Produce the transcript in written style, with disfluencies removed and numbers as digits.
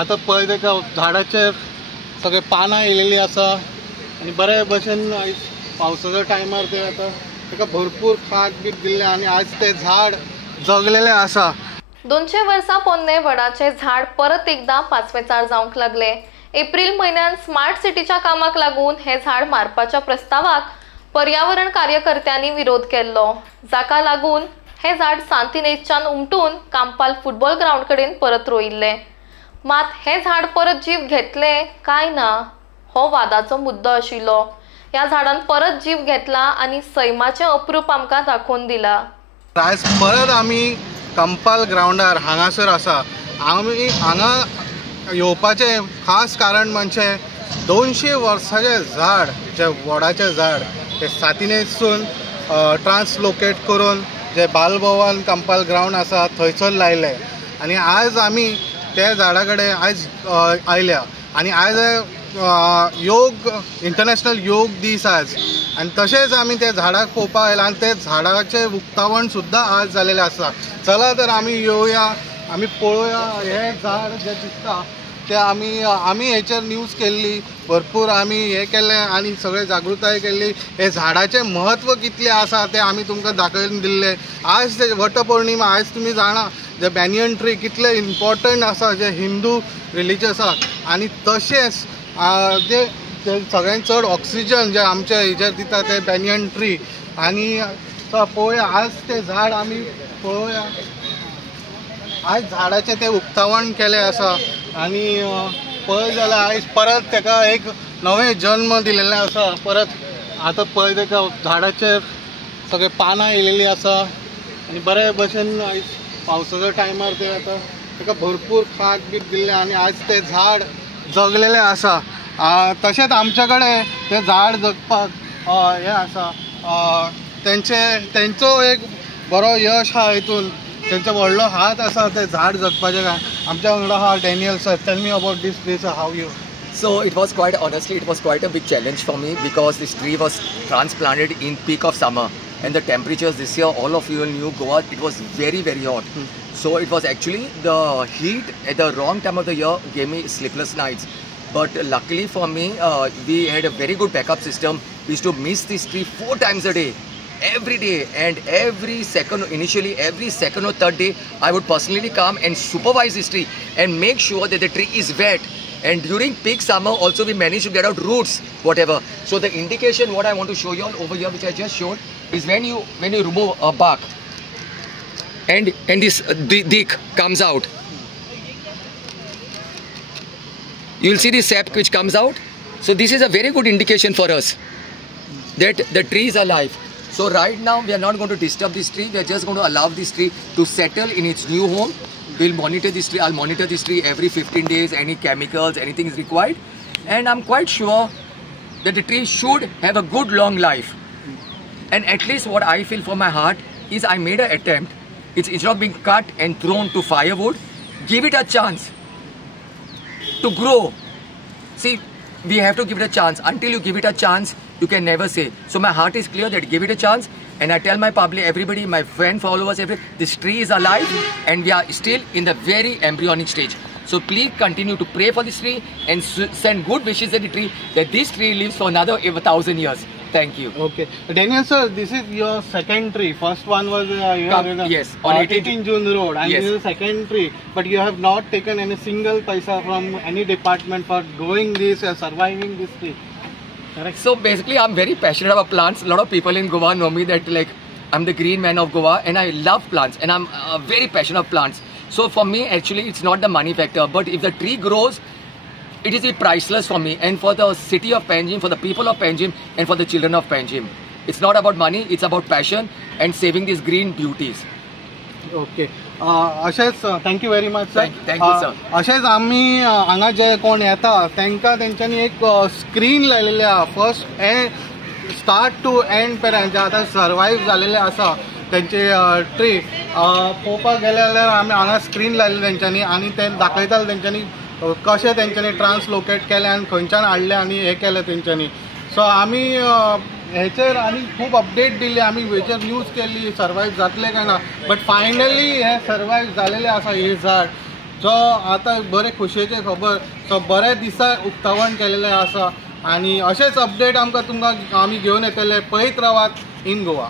आता पळय तेका झाडाचेर सगळे पानां येयलेलीं आसा आनी बरे भशेन पावसाच्या टायमार ते आता तेका भरपूर खाट बीट दिल्ले आनी आज ते झाड जगलेले आसा। 200 वर्सां पोन्ने वडाचे झाड परत एकदा पाचवेचार जावंक लागले। एप्रिल म्हयन्यात स्मार्ट सिटीच्या कामाक लागून हे झाड मारपाच्या प्रस्तावाक पर्यावरण कार्यकर्त्यांनी विरोध केल्लो, जाका लागून हे झाड सांतिनेजच्यान उमटून कांपाल फुटबॉल ग्राउंड कडेन परत रोयिल्ले। मात हे झाड परत जीव घेतले काय ना हो वादाचो मुद्दो आशिल्लो। ह्या झाडान परत जीव घेतला आनी सैमाचे अप्रूप आमकां दाखोवन दिला। आज परत आमी कांपाल ग्राउंडार हांगासर आसा। आमी हांगा येवपाचे खास कारण म्हणजे 200 वर्सांचे झाड जे वडाचे झाड ते सांतिनेजसून ट्रान्सलोकेट करून जे बालभवन कांपाल ग्राउंड आसा थंयसर लायले आनी आज आमी त्या झाडा कडेन आज आयल्या आनी आज योग इंटरनॅशनल योग दीस आज आनी तशेंच आमी त्या झाडाक पळोवपाक आयला आनी ते झाडाचें उक्तावण सुद्दां आज जालेलें आसा। चला तर आमी येवया आमी पळोवया हे झाड जे दिसता ते आमी हेचेर न्यूज केल्ली भरपूर आमी हे केलें आनी सगळे जागृताय केल्ली। हे झाडाचें म्हत्व कितलें आसा तें आमी तुमकां दाखोवन दिल्लें। आज ते वटपौर्णिमा आज तुमी जाणा जे बॅनियन ट्री कितले इम्पॉर्टंट आसा जे हिंदू रिलिजसाक आनी तशेंच जे सगळ्यांत चड ऑक्सिजन जे आमच्या हेजेर दिता ते बॅनियन ट्री आनी पळोवया आज ते झाड आमी पळोवया। आज झाडाचें ते उक्तावण केलें आसा आनी पळय जाल्यार आयज परत तेका एक नवें जन्म दिलेलें आसा। परत आतां पळय तेका झाडाचेर सगळे पानां येयलेलीं आसा आनी बरे भशेन पावसाच्या टायमार ते आता तेका भरपूर खाट बीट दिल्ले आनी आज ते झाड जगलेलें आसा। तशेंच आमचे कडेन ते झाड जगपाक हे आसा तेंचो एक बरो यश आहा हितून तेंचो व्हडलो हात आसा ते झाड जगपाचे काय। आमच्या वांगडा आहा Daniel sir, tell me about this place how you. So it was quite, honestly, it was quite a big challenge for me because this tree was transplanted in peak of summer and the temperatures this year, all of you knew Goa, it was very, very hot. So it was actually the heat at the wrong time of the year gave me sleepless nights. But luckily for me, we had a very good backup system. We used to miss this tree 4 times a day, every day, and every second, initially every second or third day, I would personally come and supervise this tree and make sure that the tree is wet. And during peak summer also we managed to get out roots, whatever. So the indication what I want to show you all over here, which I just showed, is when you remove a bark and this dick comes out, you'll see the sap which comes out. So this is a very good indication for us that the tree is alive. So right now we are not going to disturb this tree. We are just going to allow this tree to settle in its new home. We'll monitor this tree. I'll monitor this tree every 15 days. Any chemicals, anything is required, and I'm quite sure that the tree should have a good long life. And at least what I feel from my heart is I made an attempt. It's instead of being cut and thrown to firewood, give it a chance to grow. See, we have to give it a chance. Until you give it a chance, you can never say. So my heart is clear that give it a chance, and I tell my public, everybody, my friend, followers, this tree is alive and we are still in the very embryonic stage. So please continue to pray for this tree and send good wishes to the tree that this tree lives for another 1,000 years. Thank you. Okay. Daniel sir, this is your second tree. First one was yes, on 18 June Road, and yes. This is the second tree. But you have not taken any single paisa from any department for growing this or surviving this tree. Correct? So basically I'm very passionate about plants. A lot of people in Goa know me that like I'm the green man of Goa and I love plants and I'm very passionate of plants. So for me actually it's not the money factor, but if the tree grows, it is priceless for me and for the city of Panjim, for the people of Panjim and for the children of Panjim. It's not about money, it's about passion and saving these green beauties. Okay. अशेंच thank you very much sir. Thank you sir. अशेंच आमी हांगा जे कोण येता तांकां तेंच्यांनी एक screen लायलेली आहा फर्स्ट स्टार्ट टू एंड पर्यंत जे आतां सर्वायव जालेले आसा तेंचे ट्री पळोवपाक गेले जाल्यार आमी हांगा स्क्रीन लायले तेंच्यांनी आनी ते दाखयताले तेंच्यांनी कशें तेंच्यांनी ट्रान्सलोकेट केलें आनी खंयच्यान हाडलें आनी हें केलें तेंच्यांनी। सो आमी हेचेर आनी खूब अपडेट दिल्ली आमी हेचेर न्यूज केल्ली सर्वायव जातले काय ना, बट फायनली हे सर्वायव जालेले आसा हे झाड। जो आतां बरे खोशयेचे खबर सो बरे दिसा उक्तावण केलेलें आसा आनी अशेच अपडेट तुमकां आमी घेवन येतले. पळयत रावात इन गोवा.